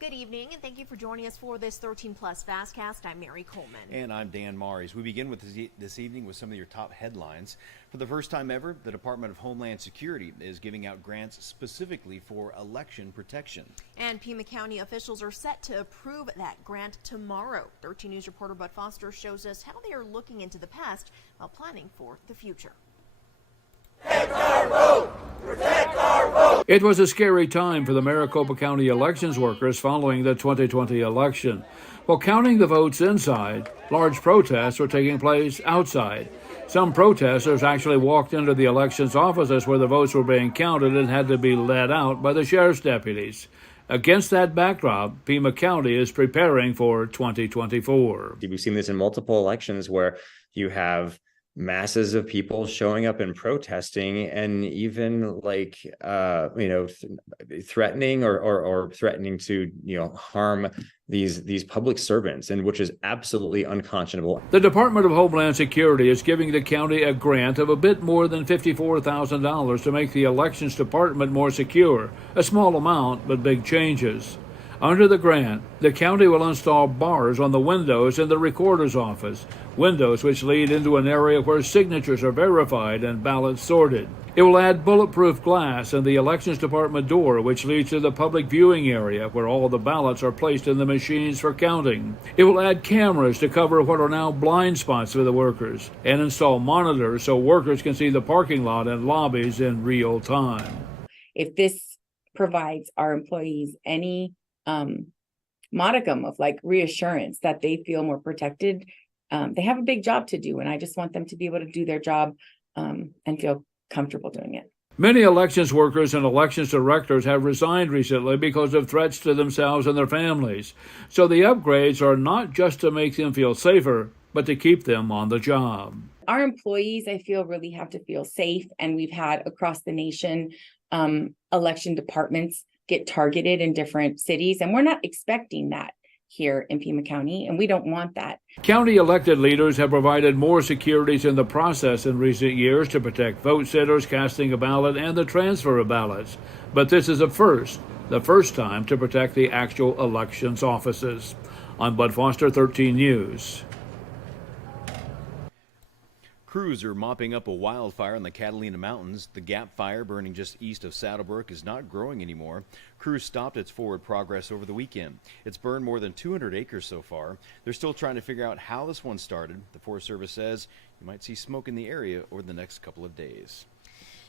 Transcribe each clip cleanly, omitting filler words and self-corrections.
Good evening, and thank you for joining us for this 13 Plus FastCast. I'm Mary Coleman. And I'm Dan Mares. We begin with this evening with some of your top headlines. For the first time ever, the Department of Homeland Security is giving out grants specifically for election protection. And Pima County officials are set to approve that grant tomorrow. 13 News reporter Bud Foster shows us how they are looking into the past while planning for the future. Protect our vote! Protect our vote! It was a scary time for the Maricopa County elections workers following the 2020 election. While counting the votes inside, large protests were taking place outside. Some protesters actually walked into the elections offices where the votes were being counted and had to be led out by the sheriff's deputies. Against that backdrop, Pima County is preparing for 2024. We've seen this in multiple elections where you have masses of people showing up and protesting, and even threatening or threatening to harm these public servants, and which is absolutely unconscionable. The Department of Homeland Security is giving the county a grant of a bit more than $54,000 to make the elections department more secure. A small amount, but big changes. Under the grant, the county will install bars on the windows in the recorder's office, windows which lead into an area where signatures are verified and ballots sorted. It will add bulletproof glass in the elections department door, which leads to the public viewing area where all the ballots are placed in the machines for counting. It will add cameras to cover what are now blind spots for the workers, and install monitors so workers can see the parking lot and lobbies in real time. If this provides our employees any modicum of reassurance that they feel more protected, they have a big job to do, and I just want them to be able to do their job and feel comfortable doing it. Many elections workers and elections directors have resigned recently because of threats to themselves and their families. So the upgrades are not just to make them feel safer, but to keep them on the job. Our employees, I feel, really have to feel safe, and we've had across the nation election departments get targeted in different cities, and we're not expecting that here in Pima County, and we don't want that. County elected leaders have provided more securities in the process in recent years to protect vote sitters casting a ballot and the transfer of ballots. But this is the first time to protect the actual elections offices. I'm Bud Foster, 13 News. Crews are mopping up a wildfire in the Catalina Mountains. The Gap Fire, burning just east of Saddlebrook, is not growing anymore. Crews stopped its forward progress over the weekend. It's burned more than 200 acres so far. They're still trying to figure out how this one started. The Forest Service says you might see smoke in the area over the next couple of days.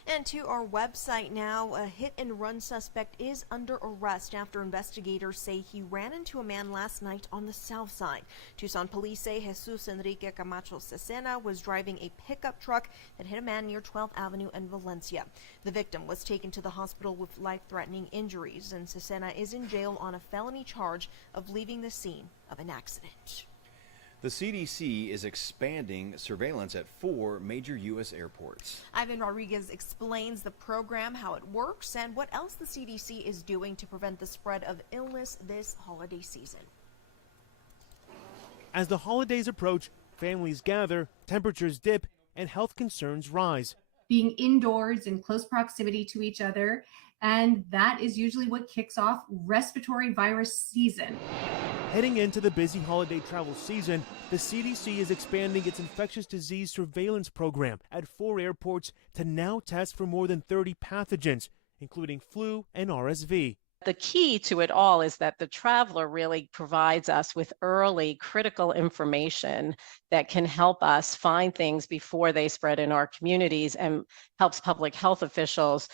And to our website now, a hit-and-run suspect is under arrest after investigators say he ran into a man last night on the south side. Tucson police say Jesus Enrique Camacho Cesena was driving a pickup truck that hit a man near 12th Avenue and Valencia. The victim was taken to the hospital with life-threatening injuries, and Cesena is in jail on a felony charge of leaving the scene of an accident. The CDC is expanding surveillance at 4 major U.S. airports. Ivan Rodriguez explains the program, how it works, and what else the CDC is doing to prevent the spread of illness this holiday season. As the holidays approach, families gather, temperatures dip, and health concerns rise. Being indoors in close proximity to each other, and that is usually what kicks off respiratory virus season. Heading into the busy holiday travel season, the CDC is expanding its infectious disease surveillance program at 4 airports to now test for more than 30 pathogens, including flu and RSV. The key to it all is that the traveler really provides us with early critical information that can help us find things before they spread in our communities, and helps public health officials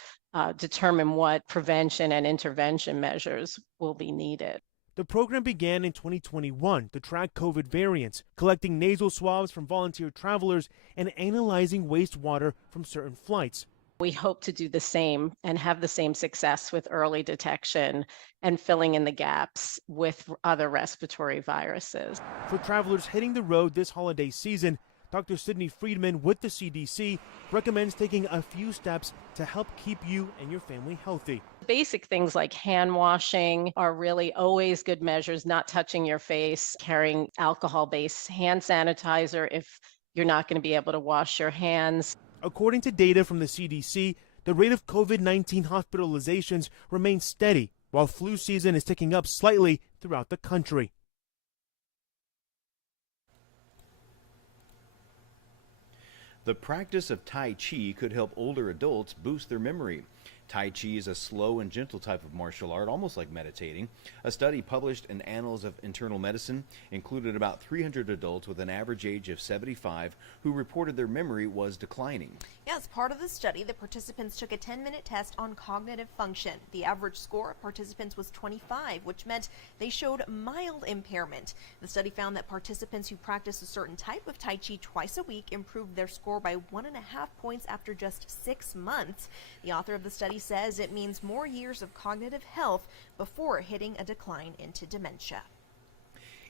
determine what prevention and intervention measures will be needed. The program began in 2021 to track COVID variants, collecting nasal swabs from volunteer travelers and analyzing wastewater from certain flights. We hope to do the same and have the same success with early detection and filling in the gaps with other respiratory viruses. For travelers hitting the road this holiday season, Dr. Sydney Friedman with the CDC recommends taking a few steps to help keep you and your family healthy. Basic things like hand washing are really always good measures, not touching your face, carrying alcohol-based hand sanitizer if you're not going to be able to wash your hands. According to data from the CDC, the rate of COVID-19 hospitalizations remains steady, while flu season is ticking up slightly throughout the country. The practice of Tai Chi could help older adults boost their memory. Tai Chi is a slow and gentle type of martial art, almost like meditating. A study published in Annals of Internal Medicine included about 300 adults with an average age of 75 who reported their memory was declining. Yeah, as part of the study, the participants took a 10-minute test on cognitive function. The average score of participants was 25, which meant they showed mild impairment. The study found that participants who practice a certain type of Tai Chi twice a week improved their score by 1.5 points after just 6 months. The author of the study says it means more years of cognitive health before hitting a decline into dementia.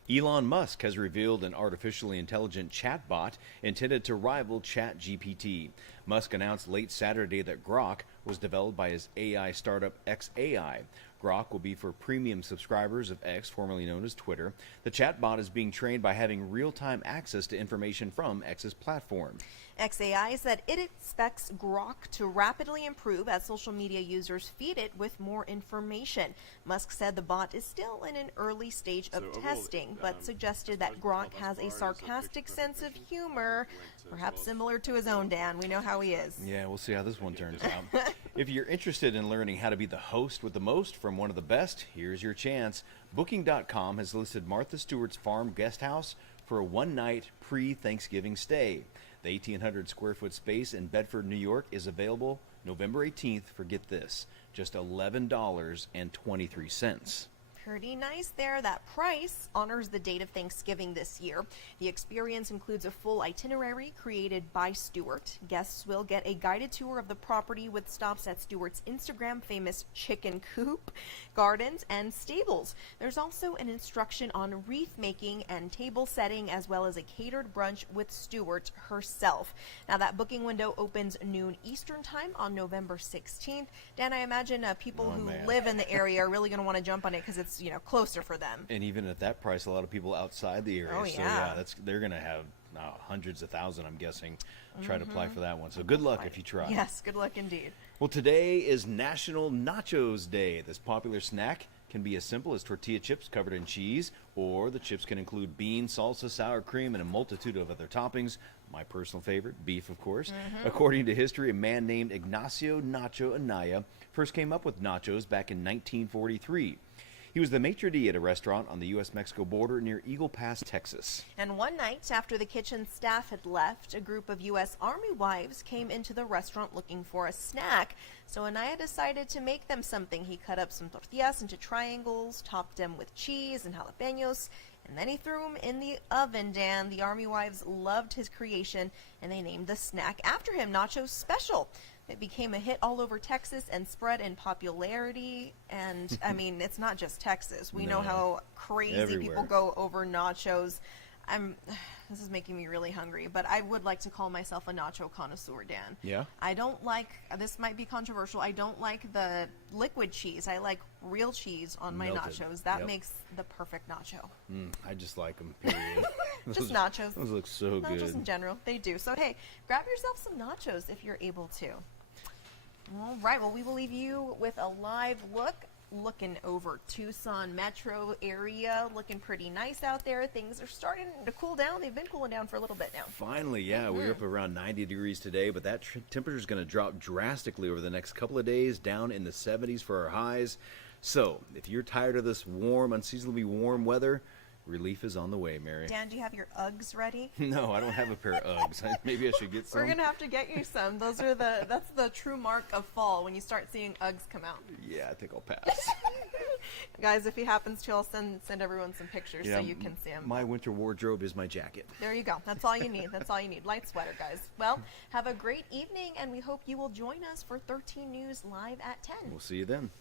Elon Musk has revealed an artificially intelligent chatbot intended to rival ChatGPT. Musk announced late Saturday that Grok was developed by his AI startup xAI. Grok will be for premium subscribers of X, formerly known as Twitter. The chatbot is being trained by having real-time access to information from X's platform. xAI said it expects Grok to rapidly improve as social media users feed it with more information. Musk said the bot is still in an early stage of testing, but suggested that Grok has a sarcastic sense of humor, perhaps similar to his own Dan. We know how he is. Yeah, we'll see how this one turns out. If you're interested in learning how to be the host with the most from one of the best, here's your chance. Booking.com has listed Martha Stewart's farm guest house for a one-night pre-Thanksgiving stay. The 1,800 square foot space in Bedford, New York is available November 18th for, get this, just $11.23. Pretty nice there. That price honors the date of Thanksgiving this year. The experience includes a full itinerary created by Stewart. Guests will get a guided tour of the property with stops at Stewart's Instagram famous chicken coop, gardens, and stables. There's also an instruction on wreath making and table setting, as well as a catered brunch with Stewart herself. Now, that booking window opens noon Eastern time on November 16th. Dan, I imagine people who live in the area are really going to want to jump on it because it's closer for them. And even at that price, a lot of people outside the area. Oh, so they're going to have hundreds of thousands, I'm guessing, try to apply for that one. So good luck if you try. Yes, good luck indeed. Well, today is National Nachos Day. This popular snack can be as simple as tortilla chips covered in cheese, or the chips can include beans, salsa, sour cream, and a multitude of other toppings. My personal favorite, beef, of course. According to history, a man named Ignacio Nacho Anaya first came up with nachos back in 1943. He was the maitre d' at a restaurant on the U.S.-Mexico border near Eagle Pass, Texas. And one night, after the kitchen staff had left, a group of U.S. Army wives came into the restaurant looking for a snack. So Anaya decided to make them something. He cut up some tortillas into triangles, topped them with cheese and jalapenos, and then he threw them in the oven, Dan. The Army wives loved his creation, and they named the snack after him, Nacho Special. It became a hit all over Texas and spread in popularity. And, I mean, it's not just Texas. We know how crazy people go over nachos. This is making me really hungry, but I would like to call myself a nacho connoisseur, Dan. Yeah? I don't like, this might be controversial, I don't like the liquid cheese. I like real cheese on my nachos. That makes the perfect nacho. I just like them, period. Just nachos. Those look so good. Nachos in general, they do. So, hey, grab yourself some nachos if you're able to. All right, well, we will leave you with a live look. Looking over Tucson metro area, looking pretty nice out there. Things are starting to cool down. They've been cooling down for a little bit now. Finally, yeah, we're up around 90 degrees today, but that temperature is going to drop drastically over the next couple of days, down in the 70s for our highs. So, if you're tired of this warm, unseasonably warm weather, relief is on the way, Mary. Dan, do you have your Uggs ready? No, I don't have a pair of Uggs. Maybe I should get some. We're gonna have to get you some. Those are that's the true mark of fall, when you start seeing Uggs come out. Yeah, I think I'll pass. Guys, if he happens to, I'll send everyone some pictures so you can see them. My winter wardrobe is my jacket. There you go. That's all you need. That's all you need. Light sweater, guys. Well, have a great evening, and we hope you will join us for 13 News Live at 10. We'll see you then.